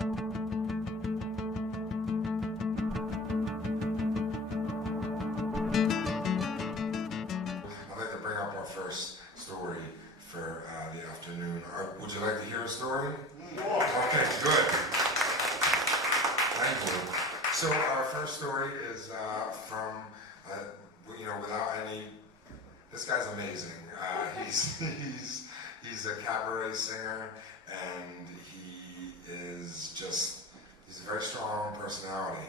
I'd like to bring up our first story for the afternoon. Would you like to hear a story? Okay, good. Thank you. So our first story is from, without any. This guy's amazing. He's a cabaret singer, and he's a very strong personality.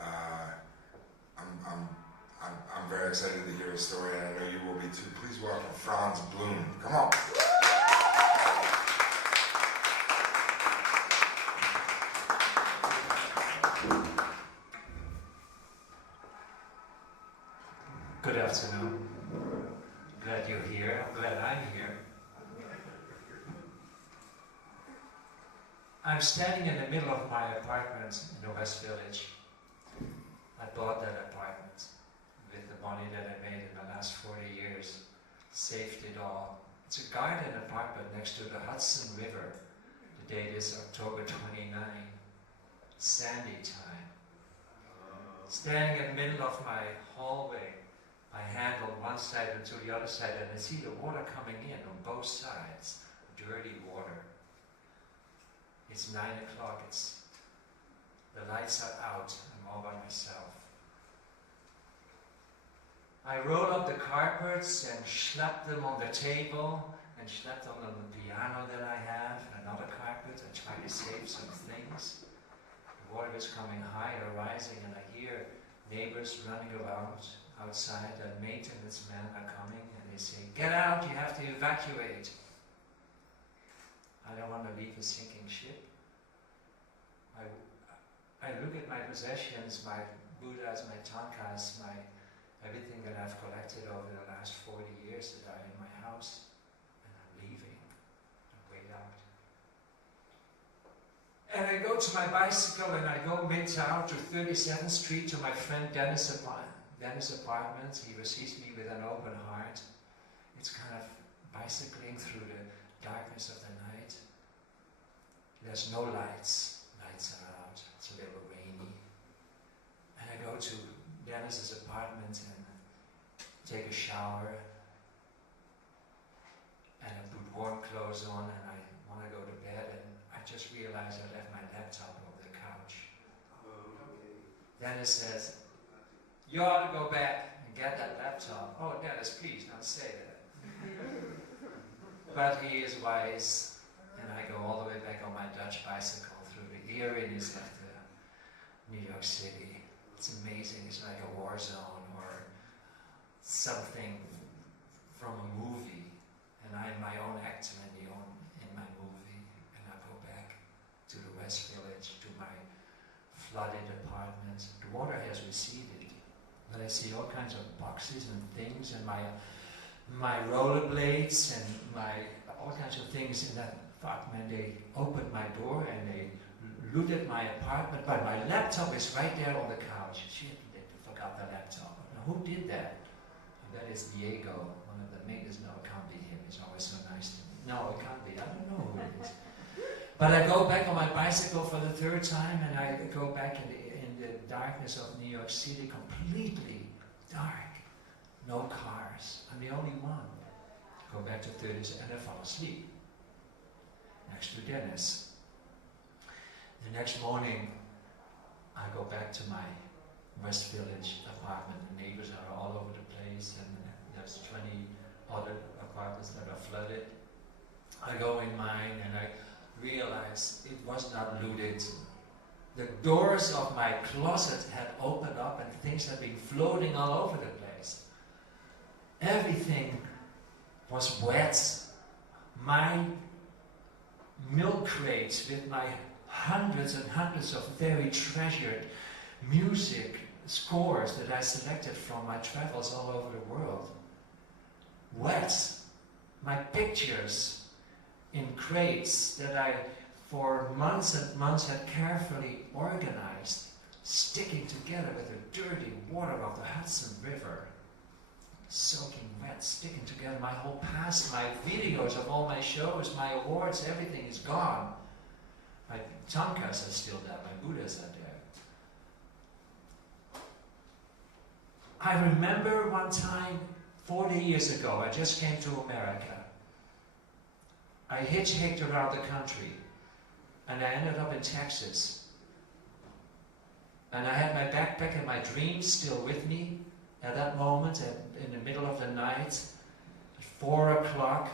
I'm very excited to hear his story, and I know you will be too. Please welcome Frans Bloem. Come on. Good afternoon. Glad you're here. I'm glad I'm here. I'm standing in the middle of my apartment in the West Village. I bought that apartment with the money that I made in the last 40 years. Saved it all. It's a garden apartment next to the Hudson River. The date is October 29. Sandy time. Standing in the middle of my hallway, I hand on one side and to the other side, and I see the water coming in on both sides. Dirty water. It's 9 o'clock. The lights are out. I'm all by myself. I roll up the carpets and slap them on the table and slap them on the piano that I have, another carpet, and try to save some things. The water is coming higher, rising, and I hear neighbors running around outside, and maintenance men are coming, and they say, "Get out, you have to evacuate." I don't want to leave a sinking ship. I look at my possessions, my Buddhas, my Tankas, everything that I've collected over the last 40 years that are in my house, and I'm leaving. I wait out. And I go to my bicycle and I go midtown to 37th Street to my friend Dennis' apartment. He receives me with an open heart. It's kind of bicycling through the darkness of the night. There's no lights. Lights are out. It's a little rainy. And I go to Dennis's apartment and take a shower. And I put warm clothes on and I want to go to bed, and I just realized I left my laptop on the couch. Dennis says, "You ought to go back and get that laptop." "Oh, Dennis, please don't say that." But he is wise, and I go all the way back on my Dutch bicycle through the eeriness of New York City. It's amazing. It's like a war zone or something from a movie, and I'm my own actor in my movie, and I go back to the West Village, to my flooded apartment. The water has receded, but I see all kinds of boxes and things, and my rollerblades and all kinds of things in that apartment. They opened my door and they looted my apartment, but my laptop is right there on the couch. Shit, they forgot the laptop. Now, who did that? That is Diego, one of the maintenance. No, it can't be him. He's always so nice to me. No, it can't be. I don't know who it is. But I go back on my bicycle for the third time, and I go back in the darkness of New York City, completely dark. No cars. I'm the only one. Go back to 30s, and I fall asleep next to Dennis. The next morning, I go back to my West Village apartment. The neighbors are all over the place, and there's 20 other apartments that are flooded. I go in mine, and I realize it was not looted. The doors of my closet had opened up, and things had been floating all over the place. Everything was wet. My milk crates with my hundreds and hundreds of very treasured music scores that I selected from my travels all over the world. Wet. My pictures in crates that I, for months and months, had carefully organized, sticking together with the dirty water of the Hudson River. Soaking wet, sticking together. My whole past, my videos of all my shows, my awards, everything is gone. My Tankas are still there, my Buddhas are there. I remember one time, 40 years ago, I just came to America. I hitchhiked around the country, and I ended up in Texas. And I had my backpack and my dreams still with me at that moment, in the middle of the night, at 4 o'clock,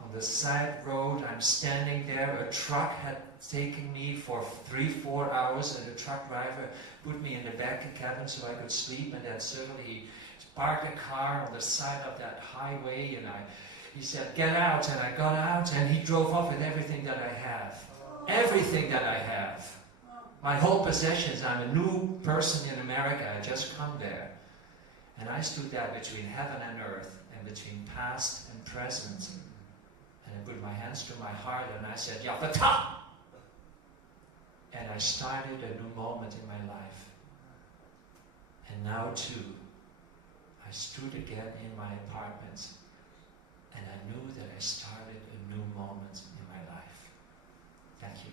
on the side road. I'm standing there. A truck had taken me for 3-4 hours, and the truck driver put me in the back cabin so I could sleep, and then suddenly he parked a car on the side of that highway, and he said, "Get out," and I got out, and he drove off with everything that I have. Everything that I have. My whole possessions. I'm a new person in America. I just come there. And I stood there between heaven and earth, and between past and present. And I put my hands to my heart, and I said, "Yafata!" And I started a new moment in my life. And now too, I stood again in my apartment, and I knew that I started a new moment in my life. Thank you.